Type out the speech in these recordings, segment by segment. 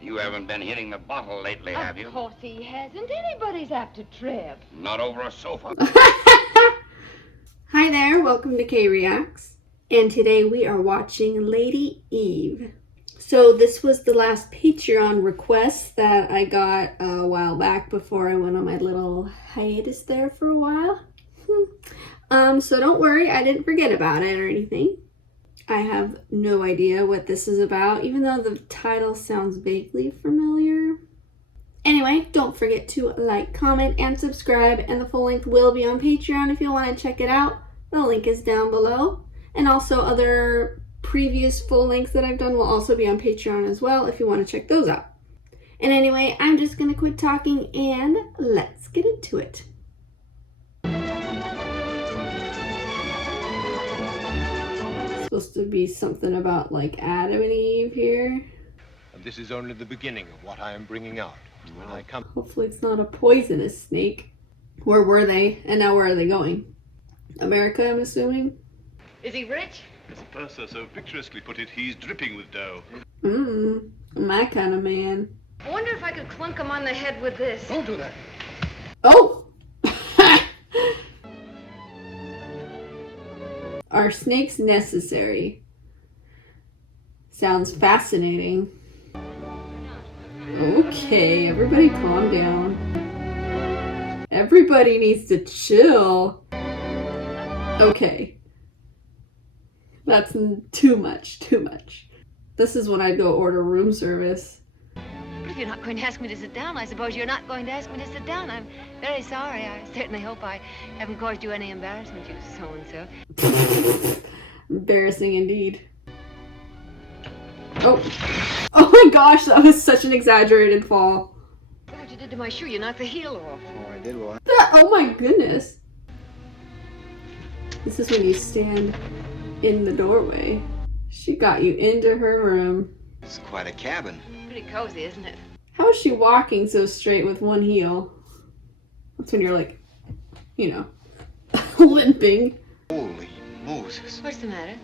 You haven't been hitting the bottle lately, have you? Of course he hasn't. Anybody's apt to trip. Not over a sofa. Hi there, welcome to K Reacts. And today we are watching Lady Eve. So this was the last Patreon request that I got a while back before I went on my little hiatus there for a while. So don't worry, I didn't forget about it or anything. I have no idea what this is about, even though the title sounds vaguely familiar. Anyway, don't forget to like, comment, and subscribe, and the full length will be on Patreon if you want to check it out. The link is down below. And also other previous full lengths that I've done will also be on Patreon as well if you want to check those out. And anyway, I'm just going to quit talking and let's get into it. Supposed to be something about like Adam and Eve here. And this is only the beginning of what I am bringing out. When I come, Hopefully it's not a poisonous snake. Where were they? And now where are they going? America, I'm assuming? Is he rich? as the purser so picturesquely put it, he's dripping with dough. My kind of man. I wonder if I could clunk him on the head with this. Don't do that. Oh! Are snakes necessary? Sounds fascinating. Okay, everybody calm down. Everybody needs to chill. Okay. That's too much. This is when I'd go order room service. If you're not going to ask me to sit down, I suppose you're not going to ask me to sit down. I'm very sorry. I certainly hope I haven't caused you any embarrassment, you so-and-so. Embarrassing indeed. Oh my gosh, that was such an exaggerated fall. Look what you did to my shoe. You knocked the heel off. Oh, I did what? Oh my goodness. This is when you stand in the doorway. She got you into her room. It's quite a cabin. Pretty cozy, isn't it? How is she walking so straight with one heel? That's when you're like, you know, limping. Holy Moses. What's the matter?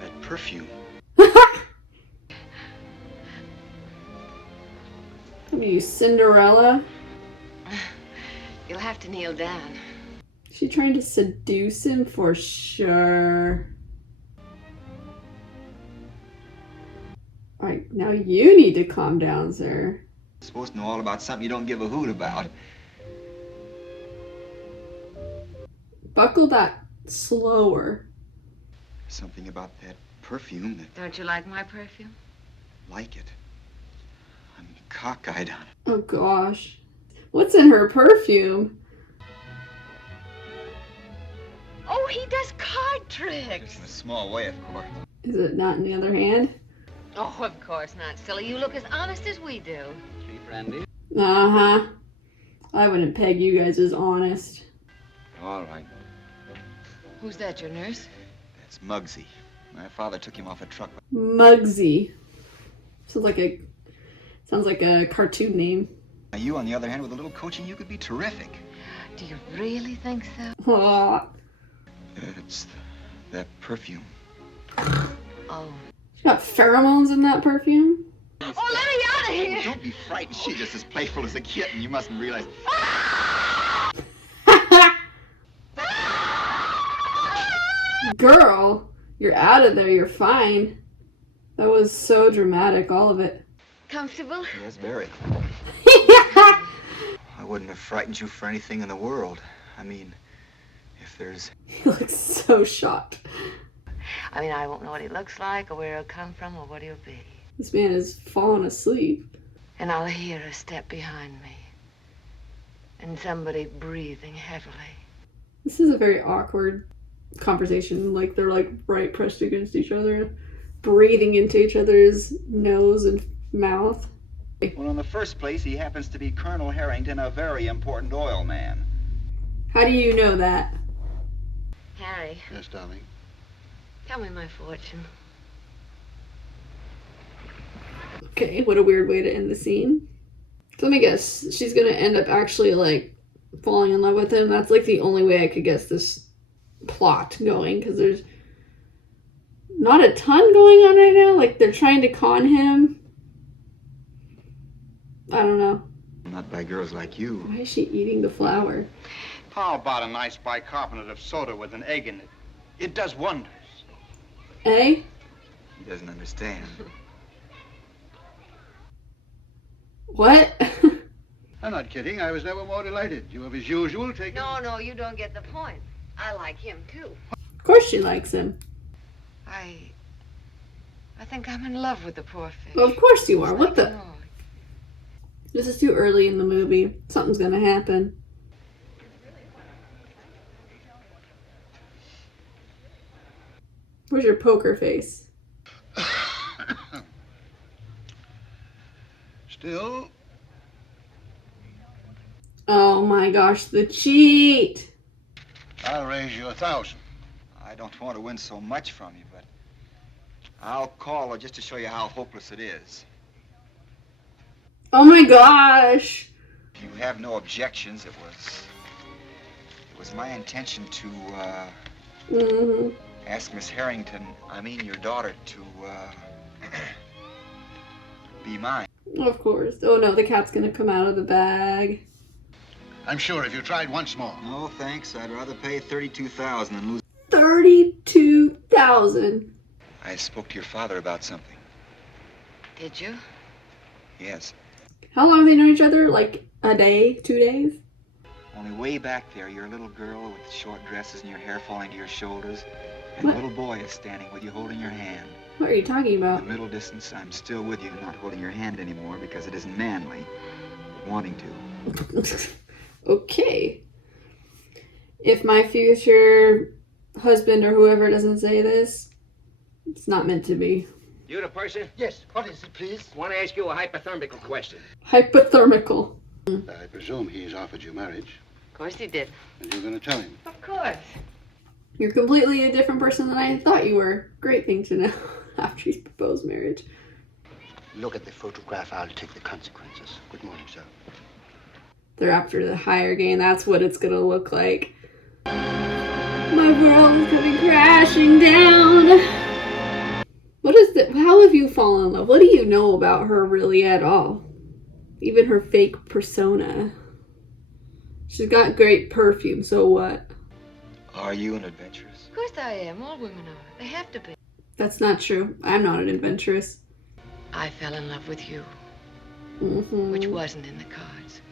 That perfume. What are you, Cinderella? You'll have to kneel down. She trying to seduce him for sure. Alright, now you need to calm down, sir. You're supposed to know all about something you don't give a hoot about. Buckle that slower. Something about that perfume that Don't you like my perfume? like it. I'm cockeyed on it. Oh gosh. What's in her perfume? Oh, he does card tricks. Just in a small way, of course. Is it not in the other hand? Oh, of course not, silly. You look as honest as we do. 3 brandy. Uh-huh. I wouldn't peg you guys as honest. All right. Who's that, your nurse? That's Muggsy. My father took him off a truck. Muggsy. Sounds like a cartoon name. Now, you, on the other hand, with a little coaching, you could be terrific. Do you really think so? Aw. It's that perfume. Oh. She got pheromones in that perfume? Oh, let me out of here! Don't be frightened. She's just as playful as a kitten. You mustn't realize. Girl, you're out of there. You're fine. That was so dramatic, all of it. Comfortable? Yes, very. I wouldn't have frightened you for anything in the world. I mean, if there's... He looks so shocked. I mean, I won't know what he looks like, or where he'll come from, or what he'll be. This man is falling asleep. And I'll hear a step behind me. And somebody breathing heavily. This is a very awkward conversation. Like, they're like right pressed against each other, breathing into each other's nose and mouth. Well, in the first place, he happens to be Colonel Harrington, a very important oil man. How do you know that? Harry, Yes, darling. tell me my fortune. Okay, what a weird way to end the scene. So let me guess, she's gonna end up actually like falling in love with him. That's like the only way I could guess this plot going, because there's not a ton going on right now. Like, they're trying to con him I don't know. Not by girls like you. Why is she eating the flower? How about a nice bicarbonate of soda with an egg in it? It does wonders. Eh? He doesn't understand. What? I'm not kidding. I was never more delighted. You have, as usual, taken... No, you don't get the point. I like him, too. Of course she likes him. I think I'm in love with the poor fish. Well, of course you are. It's What like, the? no. This is too early in the movie. Something's gonna happen. Where's your poker face? Still, Oh my gosh, the cheat! I'll raise you 1,000. I don't want to win so much from you, but I'll call her just to show you how hopeless it is. Oh my gosh! If you have no objections, it was my intention to Mm-hmm. ask Miss Harrington, I mean your daughter, to be mine. Of course. Oh no, the cat's gonna come out of the bag. I'm sure if you tried once more. No, thanks. I'd rather pay $32,000 than lose. 32,000. I spoke to your father about something. Did you? Yes. How long have they known each other? Like a day? 2 days? Only way back there, you're a little girl with short dresses and your hair falling to your shoulders. And What? a little boy is standing with you holding your hand. What are you talking In the about? middle distance, I'm still with you, not holding your hand anymore because it isn't manly. But wanting to. Okay. If my future husband or whoever doesn't say this, it's not meant to be. You the person? Yes, what is it, please? Want to ask you a hypothermical question. Hypothermical. I presume he's offered you marriage, Of course he did. and you're going to tell him. Of course. You're completely a different person than I thought you were. Great thing to know after he's proposed marriage. Look at the photograph. I'll take the consequences. Good morning, sir. They're after the higher gain. That's what it's gonna look like. My world is coming crashing down. What is that? How have you fallen in love? What do you know about her really at all? Even her fake persona. She's got great perfume, so what? Are you an adventuress? Of course I am. All women are. They have to be. That's not true. I'm not an adventuress. I fell in love with you, Mm-hmm. which wasn't in the cards.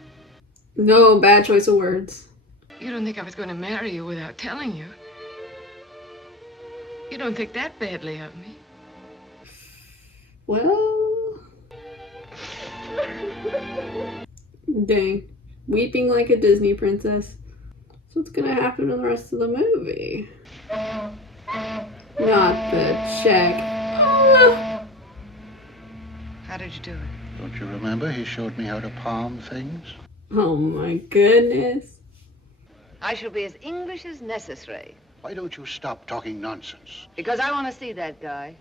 No, bad choice of words. You don't think I was going to marry you without telling you? You don't think that badly of me? Well... Dang. Weeping like a Disney princess. So what's gonna happen in the rest of the movie? Not the check. Oh. How did you do it? Don't you remember he showed me how to palm things? Oh my goodness. I shall be as English as necessary. Why don't you stop talking nonsense? Because I want to see that guy.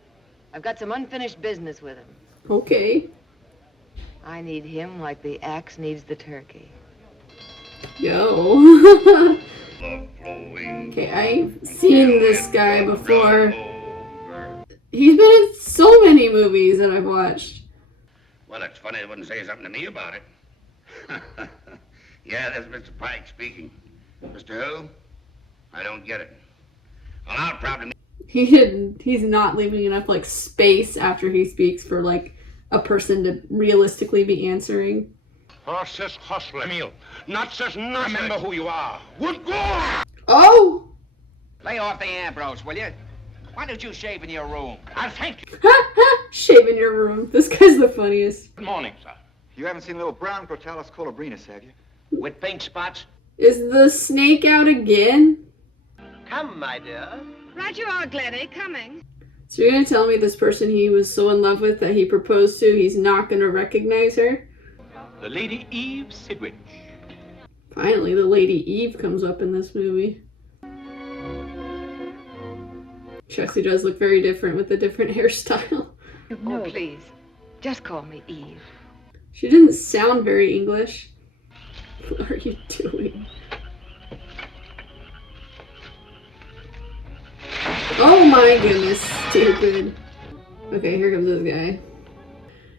I've got some unfinished business with him. Okay. I need him like the axe needs the turkey. Yo. Okay, I've seen this guy before. He's been in so many movies that I've watched. Well, it's funny they wouldn't say something to me about it. Yeah, that's Mr. Pike speaking. Mr. Who? I don't get it. Well, I'll probably... He's not leaving enough like space after he speaks for like a person to realistically be answering. Horses hustler. Emil, not such nothing. Remember who you are. Would go! Oh! Lay off the Ambrose, will you? Why don't you shave in your room? I thank you. Shave in your room. This guy's the funniest. Good morning, sir. You haven't seen little brown Crotalus colobrinus, have you? With pink spots? Is the snake out again? Come, my dear. Right you are, Glenny, coming. So you're gonna tell me this person he was so in love with that he proposed to, he's not gonna recognize her? The Lady Eve Sidwich. Finally, the Lady Eve comes up in this movie. She actually does look very different with a different hairstyle. Oh, please. Just call me Eve. She didn't sound very English. What are you doing? Oh my goodness, stupid. Okay, here comes this guy.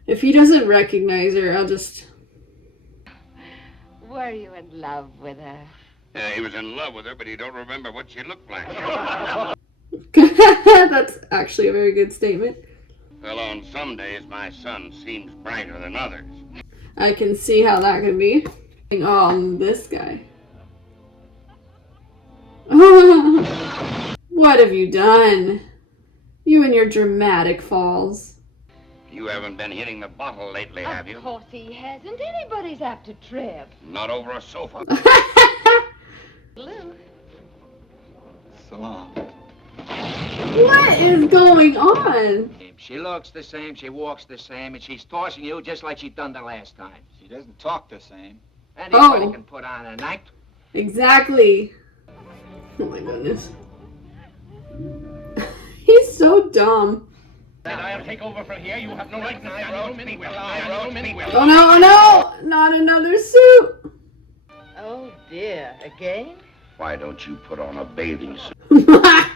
If he doesn't recognize her, I'll just Were you in love with her? Yeah, he was in love with her, but he don't remember what she looked like. That's actually a very good statement. Well, on some days, my sun seems brighter than others. I can see how that could be. Oh, this guy. What have you done? You and your dramatic falls. You haven't been hitting the bottle lately, have you? Of course he hasn't. Anybody's apt to trip. Not over a sofa. Lou. So long. What is going on? She looks the same, she walks the same, and she's tossing you just like she done the last time. She doesn't talk the same. Anybody Oh. can put on an act. Exactly. Oh my goodness. He's so dumb. And I'll take over from here. You have no right to roam anywhere. Roam anywhere. Oh no, oh no! Not another suit! Oh dear, again? Why don't you put on a bathing suit?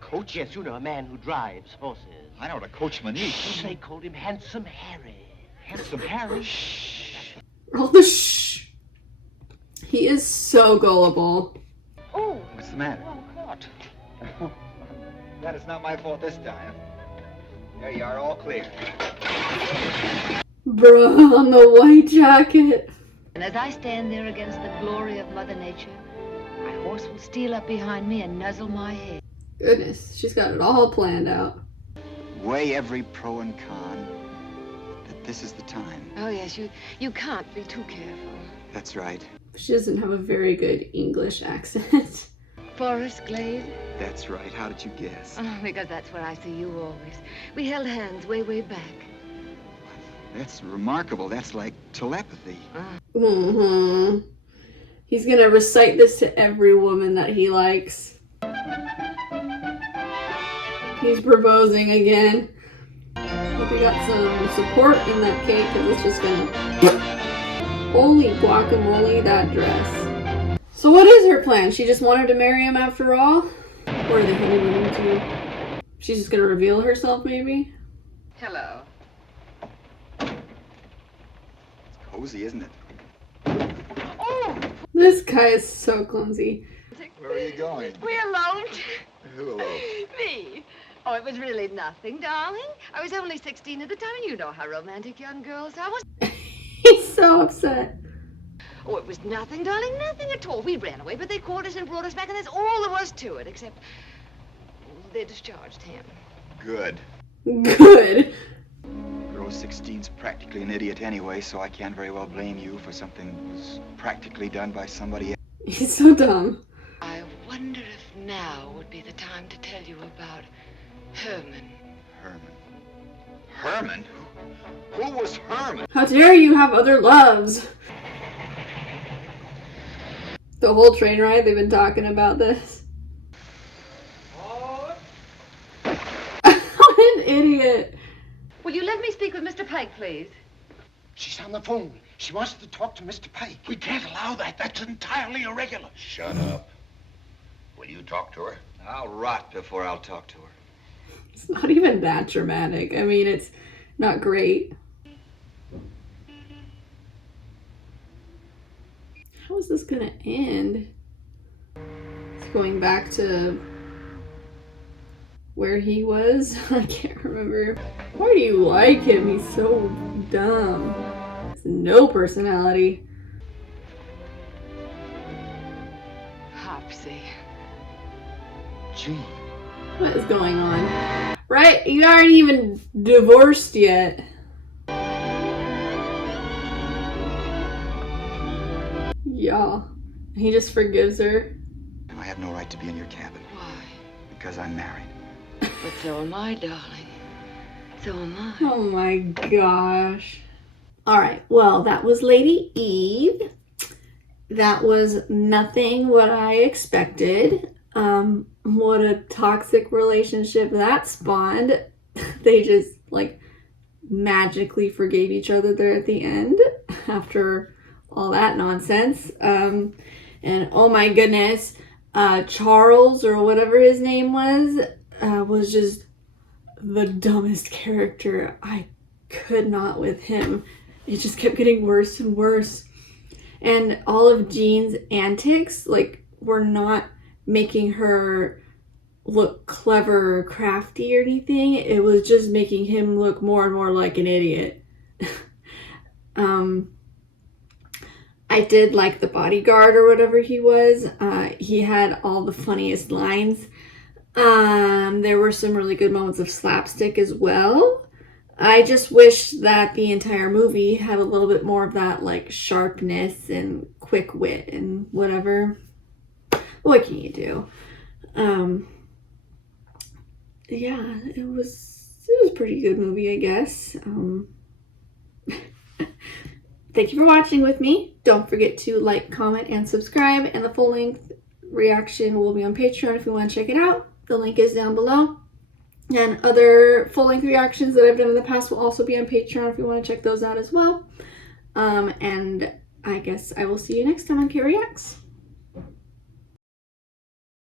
Coach, yes, you know, a man who drives horses. I know what a coachman is. They called him Handsome Harry. Handsome Harry. Oh, the shh! He is so gullible. Oh, What's the matter? well caught. That is not my fault this time. There you are, all clear. Bruh, on the white jacket. And as I stand there against the glory of Mother Nature, my horse will steal up behind me and nuzzle my head. Goodness, she's got it all planned out. Weigh every pro and con. That this is the time. Oh, yes, you can't be too careful. That's right. She doesn't have a very good English accent. Forest Glade? That's right. How did you guess? Oh, because that's where I see you always. We held hands way, way back. That's remarkable. That's like telepathy. Mm-hmm. He's gonna recite this to every woman that he likes. He's proposing again. Hope he got some support in that cake, because it's just gonna... Holy guacamole, that dress. So what is her plan? She just wanted to marry him after all? Where are they heading into? She's just gonna reveal herself, maybe? Hello. It's cozy, isn't it? This guy is so clumsy. Where are you going? We alone? Who alone? Me. Oh, it was really nothing, darling. I was only 16 at the time, and you know how romantic young girls are. He's so upset. Oh, it was nothing, darling, nothing at all. We ran away, but they caught us and brought us back, and that's all there was to it, except they discharged him. Good. Good. Girl 16's practically an idiot anyway, so I can't very well blame you for something that was practically done by somebody else. He's so dumb. I wonder if now would be the time to tell you about Herman. Herman? Who was Herman? How dare you have other loves? The whole train ride, they've been talking about this. What an idiot. Will you let me speak with Mr. Pike, please? She's on the phone. She wants to talk to Mr. Pike. We can't allow that. That's entirely irregular. Shut up. Will you talk to her? I'll rot before I'll talk to her. It's not even that dramatic. I mean, it's not great. How is this gonna end? It's going back to where he was? I can't remember. Why do you like him? He's so dumb. Has no personality. Hopsy. Gee. What is going on? Right? You aren't even divorced yet. Y'all. He just forgives her. I have no right to be in your cabin. Why? Because I'm married. But so am I, darling. So am I. Oh my gosh. Alright, well, that was Lady Eve. That was nothing what I expected. What a toxic relationship that spawned. They just, like, magically forgave each other there at the end after all that nonsense. And oh my goodness, Charles, or whatever his name was just the dumbest character. I could not with him. It just kept getting worse and worse. And all of Jean's antics, like, were not making her look clever or crafty or anything. It was just making him look more and more like an idiot. I did like the bodyguard or whatever he was. He had all the funniest lines. There were some really good moments of slapstick as well. I just wish that the entire movie had a little bit more of that, like, sharpness and quick wit and whatever. What can you do? Yeah, it was a pretty good movie, I guess. Thank you for watching with me. Don't forget to like, comment, and subscribe. And the full-length reaction will be on Patreon if you want to check it out. The link is down below. And other full-length reactions that I've done in the past will also be on Patreon if you want to check those out as well. And I guess I will see you next time on K Reacts.